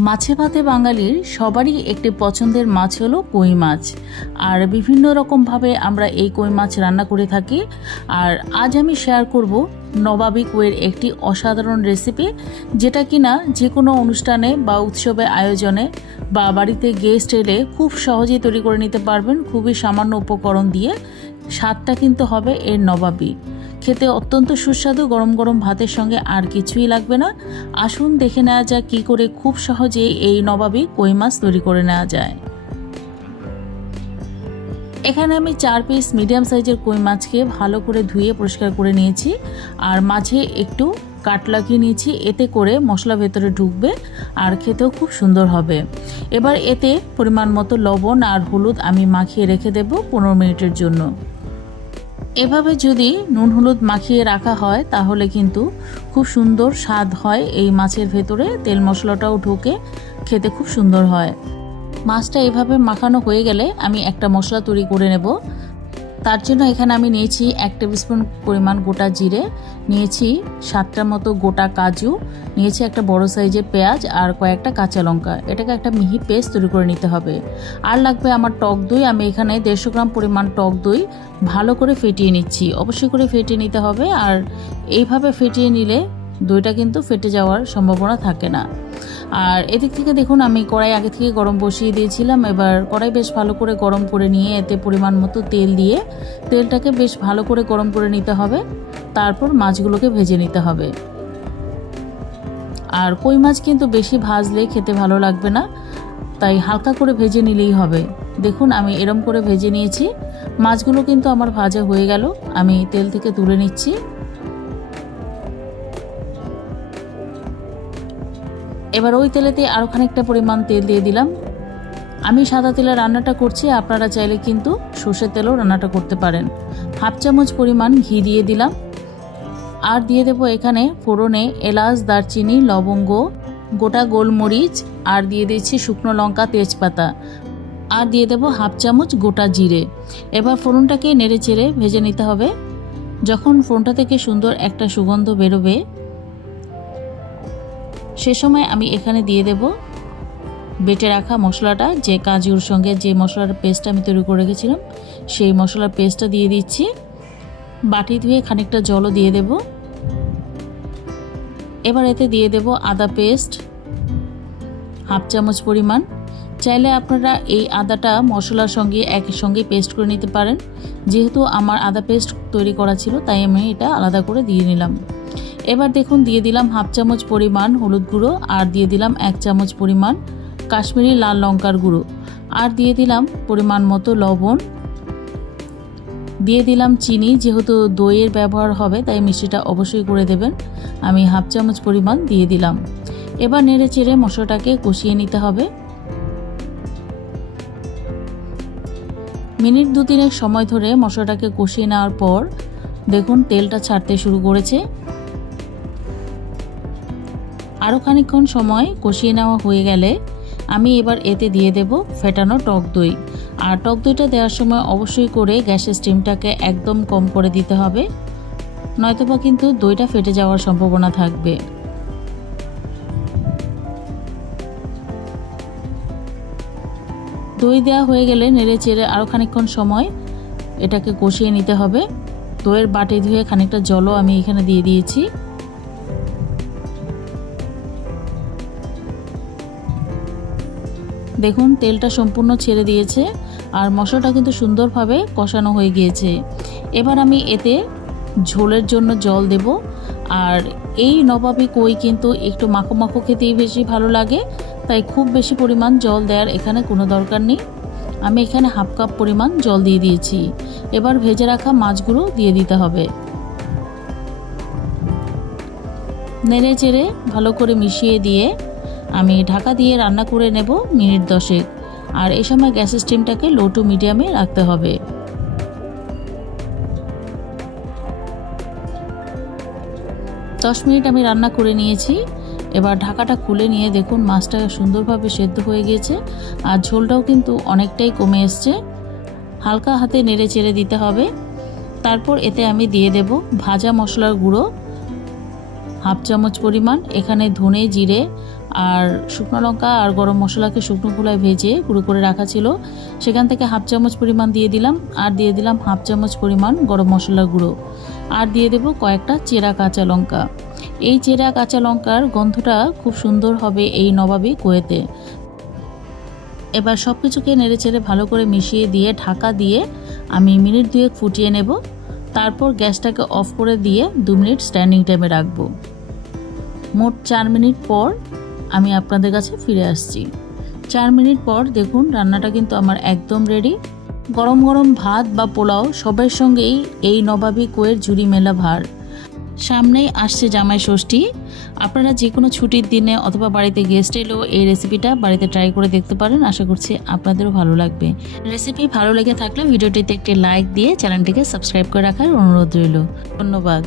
মাছে ভাতে বাঙালির সবারই একটি পছন্দের মাছ হলো কই মাছ। আর বিভিন্ন রকমভাবে আমরা এই কই মাছ রান্না করে থাকি। আর আজ আমি শেয়ার করব নবাবী কইয়ের একটি অসাধারণ রেসিপি, যেটা কিনা যে কোনো অনুষ্ঠানে বা উৎসবে আয়োজনে বা বাড়িতে গেস্ট এলে খুব সহজেই তৈরি করে নিতে পারবেন খুবই সামান্য উপকরণ দিয়ে। স্বাদটা কিন্তু হবে এর নবাবী, খেতে অত্যন্ত সুস্বাদু। গরম গরম ভাতের সঙ্গে আর কিছুই লাগবে না। আসুন দেখে নেওয়া যাক কী করে খুব সহজে এই নবাবী কই মাছ তৈরি করে নেওয়া যায়। এখানে আমি 4 পিস মিডিয়াম সাইজের কই মাছকে ভালো করে ধুয়ে পরিষ্কার করে নিয়েছি। আর মাঝে একটু কাট লাগিয়ে নিয়েছি, এতে করে মশলা ভেতরে ঢুকবে আর খেতেও খুব সুন্দর হবে। এবার এতে পরিমাণ মতো লবণ আর হলুদ আমি মাখিয়ে রেখে দেব 15 মিনিটের জন্য। এভাবে যদি নুন হলুদ মাখিয়ে রাখা হয় তাহলে কিন্তু খুব সুন্দর স্বাদ হয়, এই মাছের ভেতরে তেল মশলাটাও ঢোকে, খেতে খুব সুন্দর হয়। মাছটা এভাবে মাখানো হয়ে গেলে আমি একটা মশলা তৈরি করে নেব। তার জন্য এখানে আমি নিয়েছি 1 টেবিল স্পুন পরিমাণ গোটা জিরে, নিয়েছি 7টা মতো গোটা কাজু, নিয়েছি একটা বড় সাইজের পেঁয়াজ আর কয়েকটা কাঁচা লঙ্কা। এটাকে একটা মিহি পেস্ট তৈরি করে নিতে হবে। আর লাগবে আমার টক দই। আমি এখানে 150 গ্রাম পরিমাণ টক দই ভালো করে ফেটিয়ে নিচ্ছি। অবশ্যই করে ফেটিয়ে নিতে হবে, আর এইভাবে ফেটিয়ে নিলে দইটা কিন্তু ফেটে যাওয়ার সম্ভাবনা থাকে না। আর এদিক থেকে দেখুন আমি কড়াই আগে থেকে গরম বসিয়ে দিয়েছিলাম। এবার কড়াই বেশ ভালো করে গরম করে নিয়ে এতে পরিমাণ মতো তেল দিয়ে তেলটাকে বেশ ভালো করে গরম করে নিতে হবে। তারপর মাছগুলোকে ভেজে নিতে হবে। আর কই মাছ কিন্তু বেশি ভাজলে খেতে ভালো লাগবে না, তাই হালকা করে ভেজে নিলেই হবে। দেখুন আমি এরম করে ভেজে নিয়েছি। মাছগুলো কিন্তু আমার ভাজা হয়ে গেল, আমি তেল থেকে তুলে নিচ্ছি। এবার ওই তেলেতে আরও খানিকটা পরিমাণ তেল দিয়ে দিলাম। আমি সাদা তেলে রান্নাটা করছি, আপনারা চাইলে কিন্তু সর্ষের তেলেও রান্নাটা করতে পারেন। 1/2 চামচ পরিমাণ ঘি দিয়ে দিলাম। আর দিয়ে দেবো এখানে ফোড়নে এলাচ, দারচিনি, লবঙ্গ, গোটা গোলমরিচ, আর দিয়ে দিচ্ছি শুকনো লঙ্কা, তেজপাতা, আর দিয়ে দেবো 1/2 চামচ গোটা জিরে। এবার ফোড়নটাকে নেড়ে চেড়ে ভেজে নিতে হবে। যখন ফোড়নটা থেকে সুন্দর একটা সুগন্ধ বেরোবে সে সময় আমি এখানে দিয়ে দেব বেটে রাখা মশলাটা, যে কাজুর সঙ্গে যে মশলার পেস্টটা আমি তৈরি করে রেখেছিলাম সেই মশলার পেস্টটা দিয়ে দিচ্ছি। বাটি ধুয়ে খানিকটা জলও দিয়ে দেব। এবার এতে দিয়ে দেব আদা পেস্ট 1/2 চামচ পরিমাণ। চাইলে আপনারা এই আদাটা মশলার সঙ্গে একই সঙ্গে পেস্ট করে নিতে পারেন। যেহেতু আমার আদা পেস্ট তৈরি করা ছিল তাই আমি এটা আলাদা করে দিয়ে নিলাম। এবার দেখুন দিয়ে দিলাম 1/2 চামচ পরিমাণ হলুদ গুঁড়ো, আর দিয়ে দিলাম 1 চামচ পরিমাণ কাশ্মীরি লাল লঙ্কার গুঁড়ো, আর দিয়ে দিলাম পরিমাণ মতো লবণ, দিয়ে দিলাম চিনি। যেহেতু দইয়ের ব্যবহার হবে তাই মিষ্টিটা অবশ্যই করে দেবেন। আমি 1/2 চামচ পরিমাণ দিয়ে দিলাম। এবার নেড়ে চেড়ে মশলাটাকে কষিয়ে নিতে হবে। মিনিট 2-3 সময় ধরে মশলাটাকে কষিয়ে নেওয়ার পর দেখুন তেলটা ছাড়তে শুরু করেছে। আরও খানিকক্ষণ সময় কষিয়ে নেওয়া হয়ে গেলে আমি এবার এতে দিয়ে দেব ফেটানো টক দই। আর টক দইটা দেওয়ার সময় অবশ্যই করে গ্যাসের স্টিমটাকে একদম কম করে দিতে হবে, নয়তোবা কিন্তু দইটা ফেটে যাওয়ার সম্ভাবনা থাকবে। দই দেওয়া হয়ে গেলে নেড়ে চেড়ে আরও খানিকক্ষণ সময় এটাকে কষিয়ে নিতে হবে। দইয়ের বাটি ধুয়ে খানিকটা জলও আমি এখানে দিয়ে দিয়েছি। দেখুন তেলটা সম্পূর্ণ ছেড়ে দিয়েছে আর মশলাটা কিন্তু সুন্দরভাবে কষানো হয়ে গিয়েছে। এবার আমি এতে ঝোলের জন্য জল দেব। আর এই নবাবী কই কিন্তু একটু মাখো মাখো খেতেই বেশি ভালো লাগে, তাই খুব বেশি পরিমাণ জল দেওয়ার এখানে কোনো দরকার নেই। আমি এখানে 1/2 কাপ পরিমাণ জল দিয়ে দিয়েছি। এবার ভেজে রাখা মাছগুলো দিয়ে দিতে হবে। নেড়ে চেড়ে ভালো করে মিশিয়ে দিয়ে আমি ঢাকা দিয়ে রান্না করে নেব মিনিট 10। আর এই সময় গ্যাসের স্টিমটাকে লো টু মিডিয়ামে রাখতে হবে। 10 মিনিট আমি রান্না করে নিয়েছি। এবার ঢাকাটা খুলে নিয়ে দেখুন মাছটা সুন্দরভাবে সেদ্ধ হয়ে গিয়েছে আর ঝোলটাও কিন্তু অনেকটাই কমে এসছে। হালকা হাতে নেড়ে চেড়ে দিতে হবে। তারপর এতে আমি দিয়ে দেব ভাজা মশলার গুঁড়ো 1/2 চামচ পরিমাণ। এখানে ধনে, জিরে আর শুকনো লঙ্কা আর গরম মশলাকে শুকনো খোলায় ভেজে গুঁড়ো করে রাখা ছিল, সেখান থেকে হাফ চামচ পরিমাণ দিয়ে দিলাম। আর দিয়ে দিলাম হাফ চামচ পরিমাণ গরম মশলা গুঁড়ো। আর দিয়ে দেব কয়েকটা চেরা কাঁচা লঙ্কা। এই চেরা কাঁচা লঙ্কার গন্ধটা খুব সুন্দর হবে এই নবাবী কুয়েতে। এবার সব কিছুকে নেড়েচেড়ে ভালো করে মিশিয়ে দিয়ে ঢাকা দিয়ে আমি মিনিট 2 ফুটিয়ে নেব। তারপর গ্যাসটাকে অফ করে দিয়ে 2 মিনিট স্ট্যান্ডিং টাইমে রাখবো। মোট 4 মিনিট পর আমি আপনাদের কাছে ফিরে আসছি। 4 মিনিট পর দেখুন রান্নাটা কিন্তু আমার একদম রেডি। গরম গরম ভাত বা পোলাও সবার সঙ্গেই এই নবাবী কুয়ের ঝুরি মেলা ভার। সামনেই আসছে জামাই ষষ্ঠী। আপনারা যে কোনো ছুটির দিনে অথবা বাড়িতে গেস্ট এলেও এই রেসিপিটা বাড়িতে ট্রাই করে দেখতে পারেন। আশা করছি আপনাদেরও ভালো লাগবে। রেসিপি ভালো লেগে থাকলে ভিডিওটিতে একটি লাইক দিয়ে চ্যানেলটিকে সাবস্ক্রাইব করে রাখার অনুরোধ রইল। ধন্যবাদ।